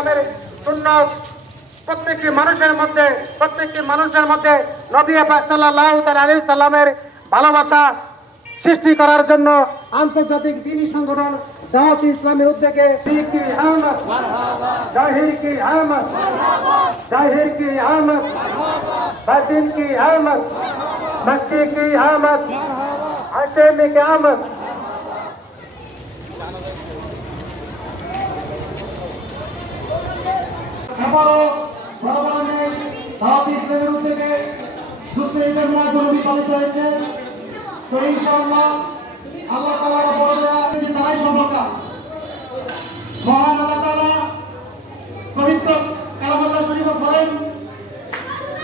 করে এই প্রত্যেকটি মানুষের মধ্যে, প্রত্যেকটি মানুষের মধ্যে ভালোবাসা সৃষ্টি করার জন্য আন্তর্জাতিক দিনী সংগঠন দাওয়াত ইসলামের উদ্যোগে কি জাহির কি আহমদ। জাহির কি আহমদ। কি আহমদ। মক্কি কি আহমদ হাতেমি কি আহমদ আবারও বড়বাগানে দাওয়াত ইসলামের উদ্যোগে দুস্থ ঈদের মিলাদ পালিত হয়েছে তো ইনশাআল্লাহ আল্লাহ তাআলার বড় যে তারাই সফলতা মহান আল্লাহ তাআলা পবিত্র কালামাল্লাহ শরীফ বলেন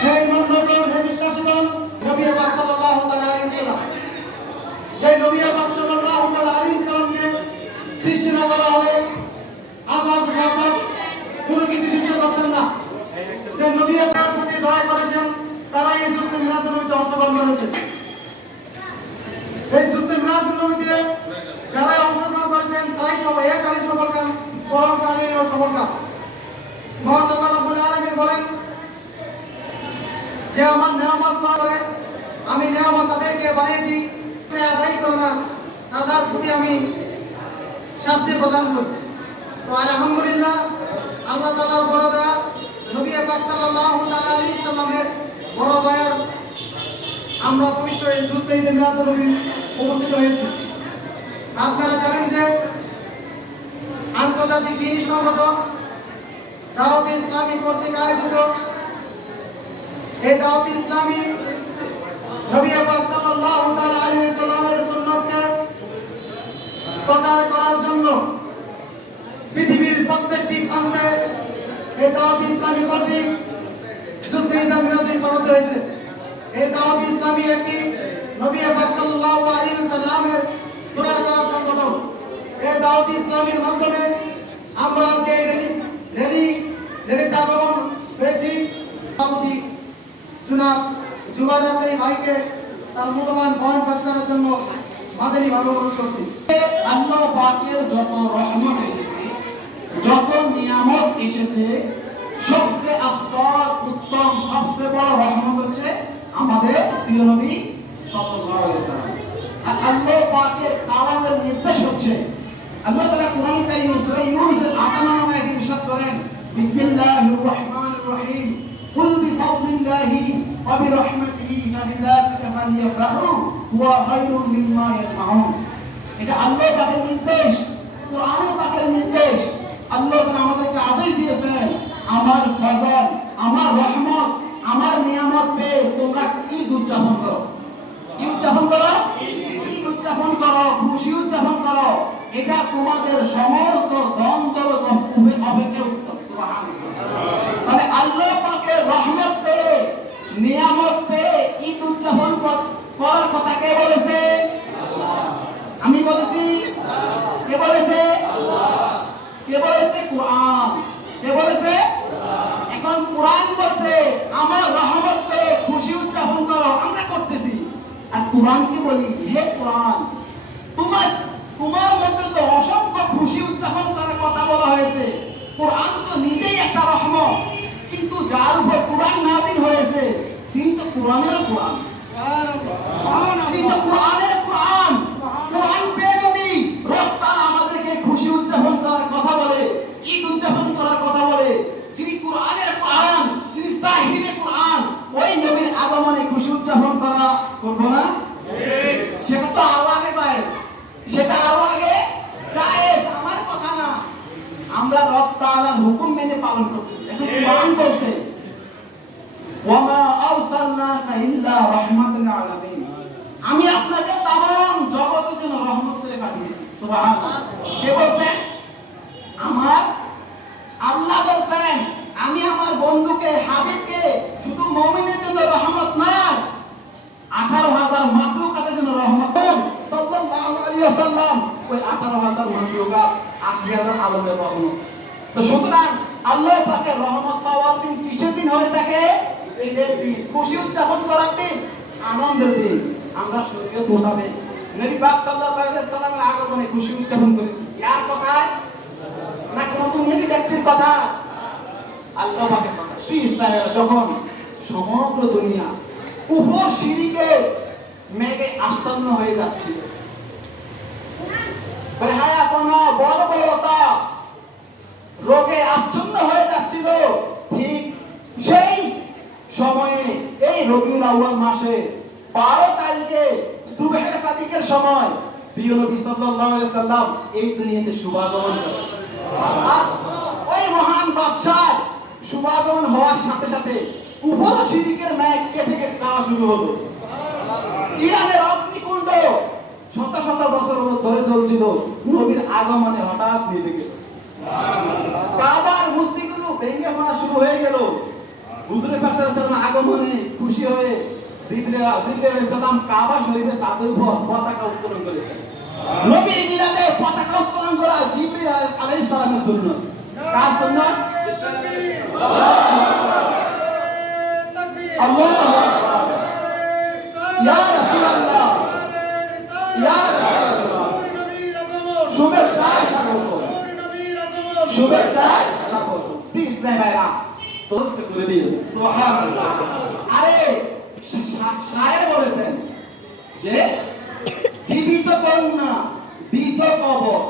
হে ইমানদারগণ হে বিশ্বাসীগণ নবী পাক সাল্লাল্লাহু তাআলা আলাইহি সাল্লাম যে নবী পাক সাল্লাল্লাহু তাআলা আলাইহি সাল্লামকে সৃষ্টি না করা হলে আকাশ বাতাস কোনো কিছু সৃষ্টি করতেন না যে নবী আপনার প্রতি দয়া করেছেন তারা এই যুদ্ধে মিলাদ নবীতে অংশগ্রহণ করেছে এই যুদ্ধে মিলাদ নবীতে যারা অংশগ্রহণ করেছেন তারাই সব এককালীন সফলকাম যে আমার নিয়ামত আমি নিয়ামত তাদেরকে বাড়িয়ে দিই আদায় করে প্রতি আমি শাস্তি প্রদান করি। তো আলহামদুলিল্লাহ, আল্লাহ তাআলার বড় দয়া, নবী পাক সাল্লাল্লাহু তাআলা আলাইহি সাল্লামের বড় দয়ার আমরা পবিত্র এই দুস্থ ঈদে মিলাদুন নবী উপস্থিত হয়েছি। আপনারা জানেন যে আন্তর্জাতিক দিনী সংগঠন দাওয়াত ইসলামী কর্তৃক আয়োজিত। এই দাওয়াত ইসলামী নবী পাক সাল্লাল্লাহু তাআলা আলাইহি প্রচার করার জন্য পৃথিবীর প্রত্যেকটি প্রান্তে এই দাওয়াত ইসলামী কর্তৃক যুদ্ধ বিরোধী পালিত হয়েছে। এই দাওয়াত ইসলামী একটি নবী পাক সাল্লাল্লাহু আলাইহি সাল্লামের সুরার করা সংগঠন। এই দাওয়াত ইসলামীর মাধ্যমে আমরা র্যালি র্যালি র্যালিতে আগমন পেয়েছি। সভাপতি তার মূল্যবান জন্য মাদানী ভাবে অনুরোধ করছি। আল্লাহ পাকের যত রহমত, যত সবচেয়ে উত্তম, সবচেয়ে বড় রহমত হচ্ছে আমাদের আর আল্লাহ পাকের কালামের নির্দেশ হচ্ছে আল্লাহ তাআলা কোরআন কারীমে সূরা ইউনূসের 58 নম্বর আয়াতে ইরশাদ করেন, বিসমিল্লাহির রহমানির রহিম। কুল বিফাদলিল্লাহি এটা আল্লাহ পাকের নির্দেশ, কোরআন পাকের নির্দেশ। আল্লাহ তাআলা আমাদেরকে আদেশ দিয়েছেন, আমার ফজল, আমার রহমত, আমার নিয়ামত পেয়ে তোমরা ঈদ উদযাপন করো? এটা তোমাদের সমস্ত তাহলে আল্লাহ রহমত নিয়ামত পেয়ে ঈদ উদযাপন করার কথা কে বলেছে? আমি বলেছি, কে বলেছে? কে বলেছে? কোরআন। কে বলেছে? এখন কোরআন বলছে, আমার রহমত পেয়ে খুশি উদযাপন করো। আমরা করতেছি। আর কোরআনকে বলি? হে কোরআন, তোমার উদযাপন করার কথা বলা হয়েছে, কোরআন তো নিজেই একটা রহমত, কিন্তু যার উপর কোরআন নাযিল হয়েছে, তিনি তো কোরআনের কোরআন। তিনি আমাদেরকে খুশি উদযাপন করার কথা বলে, ঈদ উদযাপন করার কথা বলে, যিনি কোরআনের কোরআন, যিনি সাহিবে কোরআন, ওই নবীর আগমনে খুশি উদযাপন করা করব না সেটা তো আরও আগে যায় সেটা আরও আগে জায়েজ আমার কথা না আমরা রব তাআলার হুকুম মেনে পালন করতেছি। এখন কোরআন বলছে? ওয়ামা আরসালনাকা ইল্লা রাহমাতাল আলামিন। আমি আপনাকে তামাম জগতের জন্য রহমত করে পাঠিয়েছি। সুবহানাল্লাহ। কে বলছেন আমার আল্লাহ বলছেন, আমি আমার বন্ধুকে, হাবিবকে শুধু মুমিনের জন্য রহমত আঠারো হাজার মাকলুকাতের জন্য রহমত সাল্লাল্লাহু ওয়াসাল্লাম, ওই আঠারো হাজার মহিলা আশি হাজার আলমের রহমত তো সুতরাং আল্লাহ পাকের রহমত পাওয়ার দিন কিসের দিন হয়ে থাকে ঈদের দিন খুশি উদযাপন করার দিন আনন্দের দিন। আমরা শরীয়ত মোতাবেক নবী পাক সাল্লাল্লাহু আলাইহি সাল্লামের আগমনে খুশি উদযাপন করেছি। কার কথায় না, কোনো তুমি ব্যক্তির কথা? আল্লাহ পাকের কথা। প্লিজ যখন সমগ্র দুনিয়া উপর সিঁড়িকে মেঘে আস্তান্ন হয়ে যাচ্ছিল। বেহায়াপনা বর্বরতা রোগে আচ্ছন্ন হয়ে যাচ্ছিল। ঠিক সেই সময়ে রবিউল আউয়াল মাসে বারো তারিখে সুবহে সাদিকের সময় প্রিয় নবী সাল্লাল্লাহু আলাইহি সাল্লাম এই দুনিয়াতে শুভাগমন করেন। ওই মহান বাদশাহ শুভাগমন হওয়ার সাথে সাথে উপর সিরিকের ম্যাগ কেটে কেটে যাওয়া শুরু হলো। ইরানের অগ্নিকুণ্ড শত শত বছর ধরে চলছিল। নবীর আগমনে হঠাৎ নিভে গেল। কাবার মূর্তিগুলো ভেঙে পড়া শুরু হয়ে গেল। হুজুরে ওয়াসাল্লাম আগমনে জিবরিল জিবরিল আলাইহিস সালাম কাবা শরীফের ছাদের উপর পতাকা উত্তোলন করেছেন নবীর মিলাদে পতাকা উত্তোলন করা জিবরিল আলাইহিস সালামের সুন্নাত কার সুন্নাত আল্লাহু ইয়া রাসূলুল্লাহ। ইয়া শুভেচ্ছা স্বাগত শুভেচ্ছা স্বাগত প্লিজ ভাইরা তোরতে করে দিয়েছে। সুবহানাল্লাহ। আরে শা- বলেছেন যে জীবিত কন্যা দিত কবর।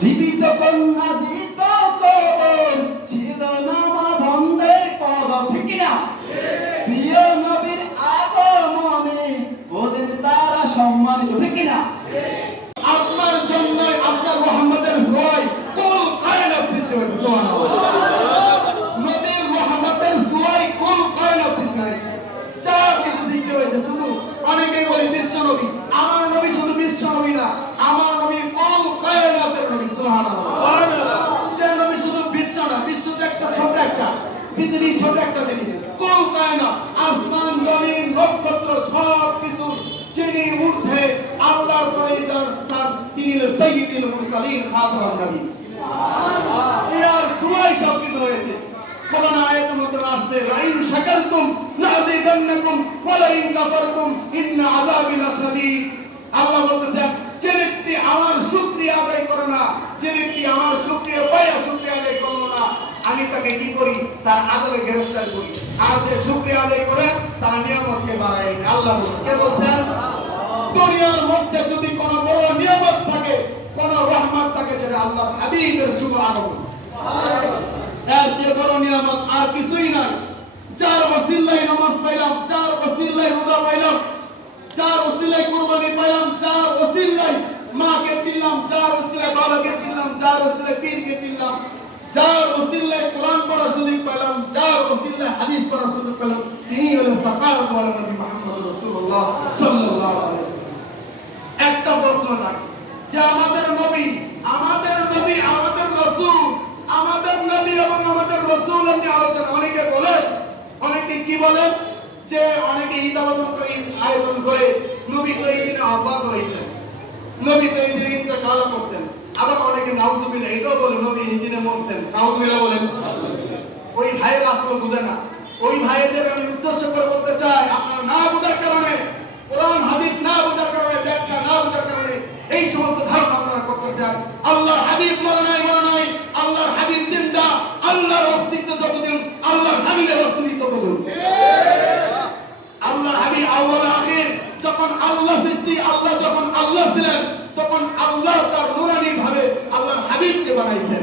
জীবিত কন্যা দিত কবর। ছিল না মা বন্ধের কবর ঠিক কি না প্রিয় নবীর আগমনে ওদের তারা সম্মানিত ঠিক কি না আপনার জন্য আপনার মোহাম্মদের জয় কুল কায়নাত সৃষ্টি হয়েছে সুবহানাল্লাহ নবীর মোহাম্মদের জয় কুল কায়নাত সৃষ্টি হয়েছে যা কিছু সৃষ্টি হয়েছে শুধু অনেকেই বলে বিশ্ব নবী আমার নবী শুধু বিশ্ব নবী না আমার নবী কুল কায়নাতের নবী সুবহানাল্লাহ যে নবী শুধু বিশ্ব না বিশ্ব তো একটা ছোট একটা পৃথিবী ছোট একটা জিনিস কুল কায়নাত আসমান জমিন নক্ষত্র সব কিছু যিনি ঊর্ধ্বে আল্লাহর পরে যার তার তিনি হলেন সাইয়্যিদুল মুরসালিন খাতামুন নবী এর দুয়াই সব কিছু হয়েছে কোরআন আয়াতের মধ্যে আসছে লাইন শাকারতুম লাযিদান্নাকুম ওয়া লাইন কাফারতুম, ইন্না আযাবি লাশাদীদ আল্লাহ বলতেছেন যে ব্যক্তি আমার শুকরিয়া আদায় করে না, যে ব্যক্তি আমার শুকরিয়া পায় শুকরিয়া আদায় করল না, আমি তাকে কি করি? তার আদবে গ্রেফতার করি। আর যে শুকরিয়া আদায় করে, তার নিয়ামতকে বাড়াই আল্লাহ কে বলছেন? দুনিয়ার মধ্যে যদি কোনো বড় নিয়ামত থাকে, কোন রহমত থাকে, সেটা আল্লাহর হাবিবের শুভ আগমন। এর যে বড় নিয়ামত আর কিছুই নাই। যার ওসিল্লাই নামাজ পাইলাম, যার ওসিল্লাই রোজা পাইলাম, যার ওসিল্লাই কুরবানি পাইলাম, যার ওসিল্লাই মাকে চিনলাম, যার ওসিল্লাই বাবাকে চিনলাম, যার ওসিল্লাই পীরকে চিনলাম, যার ওসিল্লাই কোরআন পড়ার সুযোগ পেলাম যার ওসিল্লাই হাদিস পড়ার সুযোগ পেলাম তিনি হলেন সাকার বলেন নবী মুহাম্মদ রাসূলুল্লাহ সাল্লাল্লাহু একটা প্রশ্ন থাকে যে আমাদের নবী আমাদের নবী, আমাদের রসুল আমাদের নবী এবং আমাদের রসুল নিয়ে আলোচনা, অনেকে বলেন অনেকে কি বলেন যে অনেকে ঈদ আয়োজন করে আয়োজন করে, নবী তো এই দিনে আহ্বান হয়েছেন নবী তো এই দিনে ঈদকে কালা করতেন আবার অনেকে নাউজুবিল্লাহ, এটাও বলে, নবী এই দিনে মরতেন নাউজুবিল্লাহ বলেন। ওই ভাইয়ের আসলে বুঝে না। ওই ভাইদের আমি উদ্দেশ্য করে বলতে চাই, আপনারা না বোঝার কারণে, কোরআন, হাদিস না বোঝার কারণে, ব্যাখ্যা না বোঝার কারণে, এই সমস্ত ধারণা আপনারা করতে চান। আল্লাহ হাবিব বলে নাই বলে নাই আল্লাহর হাবিব জিন্দা আল্লাহর অস্তিত্ব যতদিন আল্লাহর হাবিবের অস্তিত্ব ততদিন হাবিব আউয়াল আখির, যখন আল্লাহ সৃষ্টি, আল্লাহ যখন আল্লাহ ছিলেন, তখন আল্লাহ তার নুরানি ভাবে আল্লাহর হাবিবকে বানাইছেন।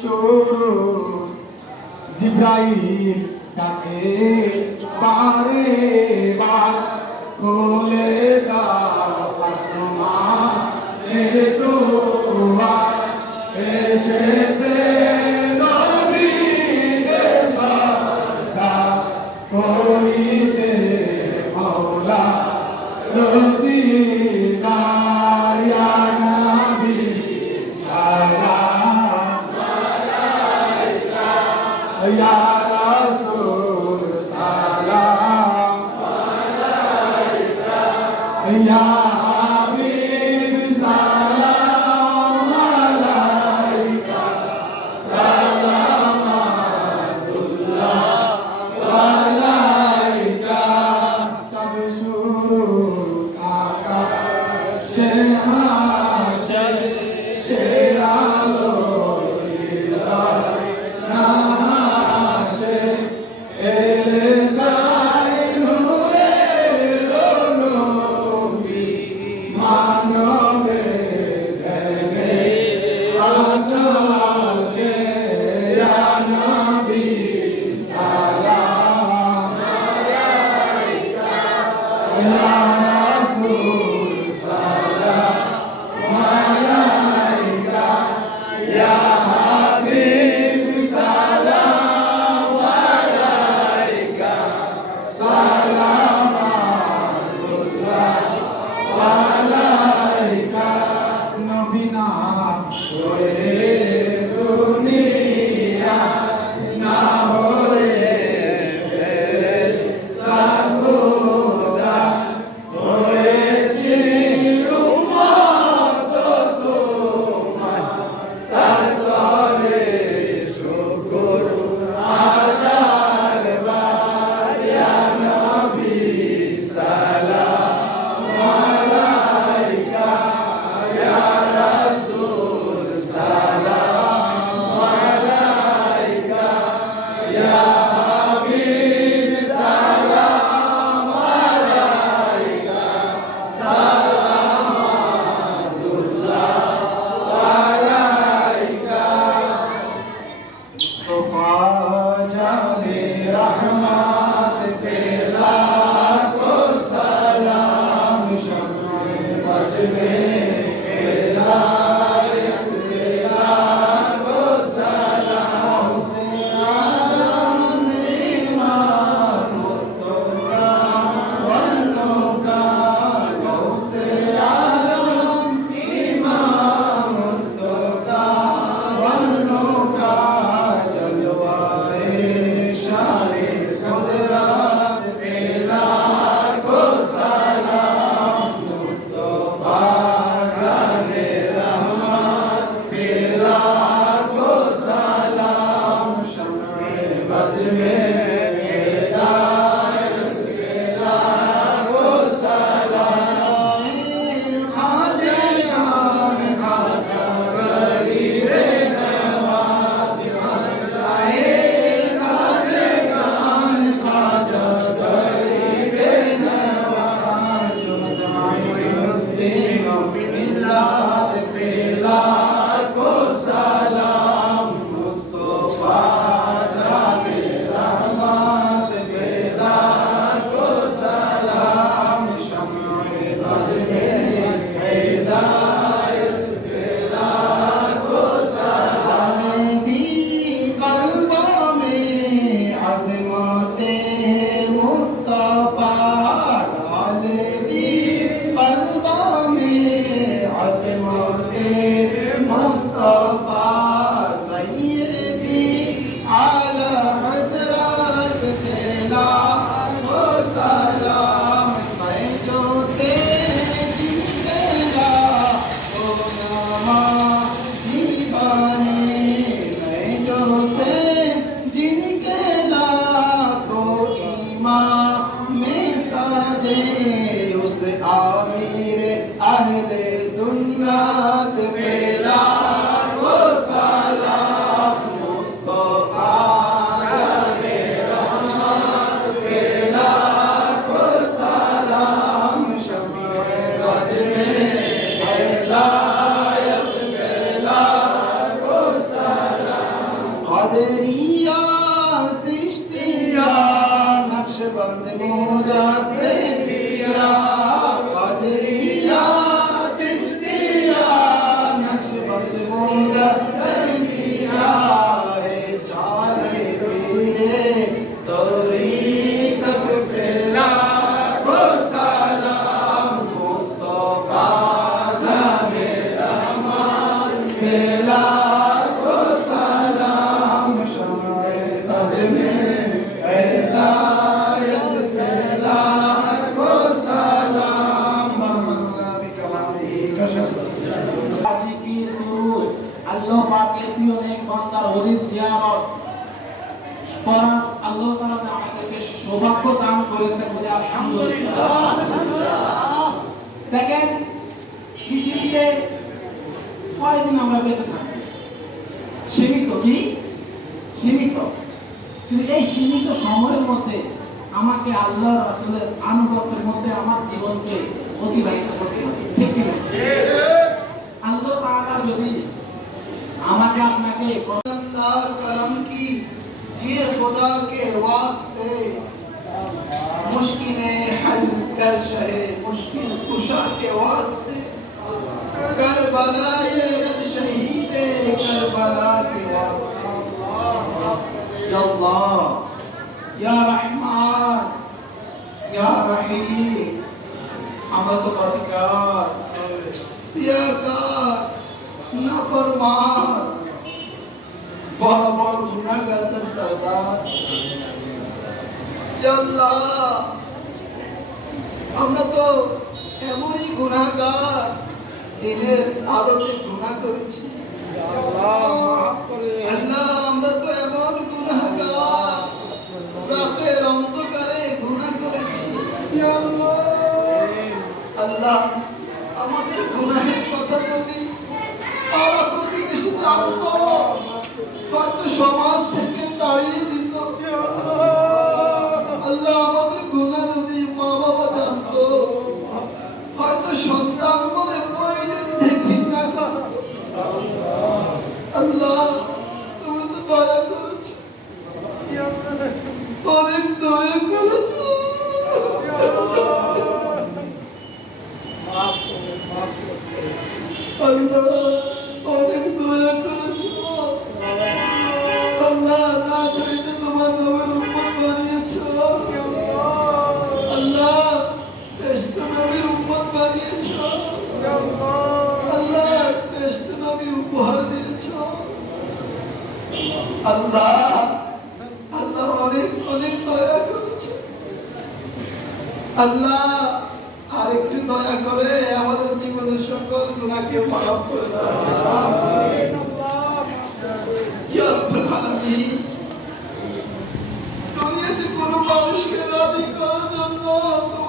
সুর জিব্রাইল ডাকে বারে বার খোলে দাও আসমান এ তো এসেছে। 哎呀！Amen. দান বলে আলহামদুলিল্লাহ। مشکلیں حل کر شہ مشکل کشا کے واسطے۔ کربلا یہ رد شہید کربلا کے واسطے۔ یا اللہ، یا رحمان، یا رحیم۔ عمد بدکار سیاکار نفرمان بہت بہت گناہ گردر سردار یا اللہ আমরা তো এমনই গুনাহগার দিনের আলোতে গুনাহ করেছি। আল্লাহ, আমরা তো এমন গুনাহগার রাতের অন্ধকারে গুনাহ করেছি। আল্লাহ। আমাদের গুনাহের কথা যদি পাড়া প্রতিবেশী জানতো আল্লাহ আল্লাহ অনেক অনেক দয়া করেছ আল্লাহ আরেকটু দয়া করে আমাদের জীবনের সকল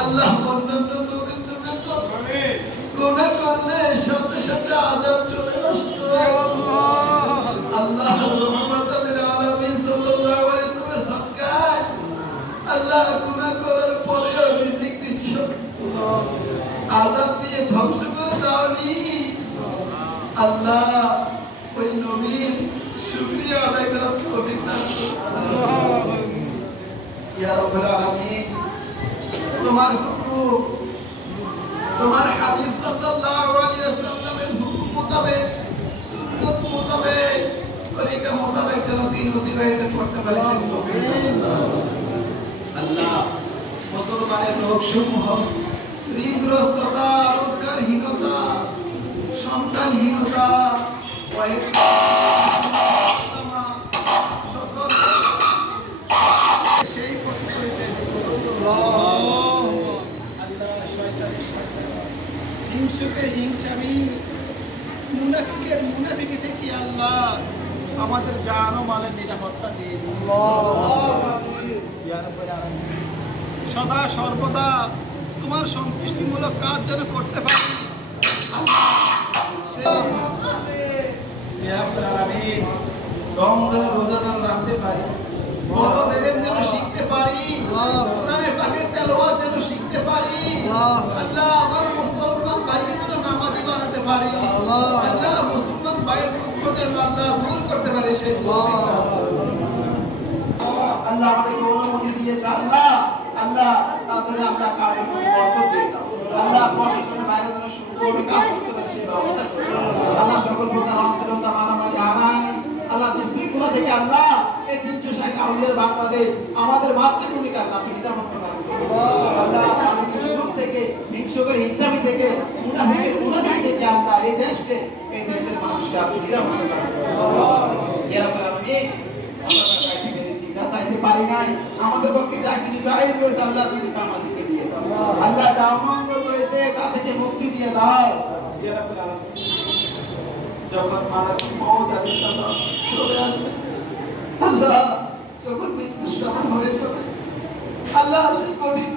আল্লাহ অন্যান্য তো গুনাহ করলে সাথে সাথে আদম চলে আসতো আল্লাহ রহমতুল আলামিন সাল্লাল্লাহু আলাইহি ওয়াসাল্লামের সদকায় আল্লাহ গুনাহ করার পরেও রিজিক দিচ্ছ। আযাব দিয়ে ধ্বংস করে দাওনি। আল্লাহ ওই নবীর শুকরিয়া আদায় করার তৌফিক দান করো। ইয়া রাব্বুল আলামিন। তোমার হুকুম, তোমার হাবিব সাল্লাল্লাহু আলাইহি ওয়াসাল্লামের হুকুম মোতাবেক, সুন্নাত মোতাবেক, তরিকা মোতাবেক যেন দিন অতিবাহিত করতে পারি। আল্লাহ, মুসলমানের রোগ সমূহ ঋণগ্রস্ততা, রোজগারহীনতা, সন্তানহীনতা বয়স- সকল সেই পরিস্থিতিতে আল্লাহ শয়তানের শয়তান হিংসুকের হিংসামি মুনাফিকের মুনাফিকে থেকে আল্লাহ আমাদের জান মালের নিরাপত্তা দিয়ে সদা সর্বদা তোমার সন্তুষ্টিমূলক কাজ যেন করতে পারি। রাখতে পারি। যেন শিখতে পারি। যেন শিখতে পারি। আল্লাহ। আমার যেন নামাজি বানাতে পারি। আল্লাহ মুসলমান ভাইয়ের দুঃখ যেন আল্লাহ দূর করতে পারি সেই আল্লাহ আমাদেরকে অনুমতি দিয়েছে। আল্লাহ আল্লাহ, তাদের আমরা কাজের বরকত দিয়ে দাও। আল্লাহ প্রশাসনের বাইরে যেন সুন্দরভাবে কাজ করতে পারে সেই ব্যবস্থা করে আল্লাহ সকল প্রকার অস্থিরতা, মারামারি হারাই আল্লাহ বিশৃঙ্খলা থেকে আল্লাহ এই তিনশো ষাট আউলিয়ার বাংলাদেশ আমাদের মাতৃভূমিকা আল্লাহ প্রদান করুন। আল্লাহ থেকে হিংসকের হিংসামি থেকে মুনাফিকে থেকে আল্লাহ এই দেশকে এই দেশের মানুষকে আপনি চাইতে পারি নাই, আমাদের পক্ষে যা কিছু বাইর করেছে, আল্লাহ তুমি আমাদেরকে দিয়ে। আল্লাহ যা অমঙ্গল করেছে, তা থেকে মুক্তি দিয়ে দাও। যখন মানবিক মৌত আল্লাহ যখন মৃত্যু যাবে আল্লাহ কঠিন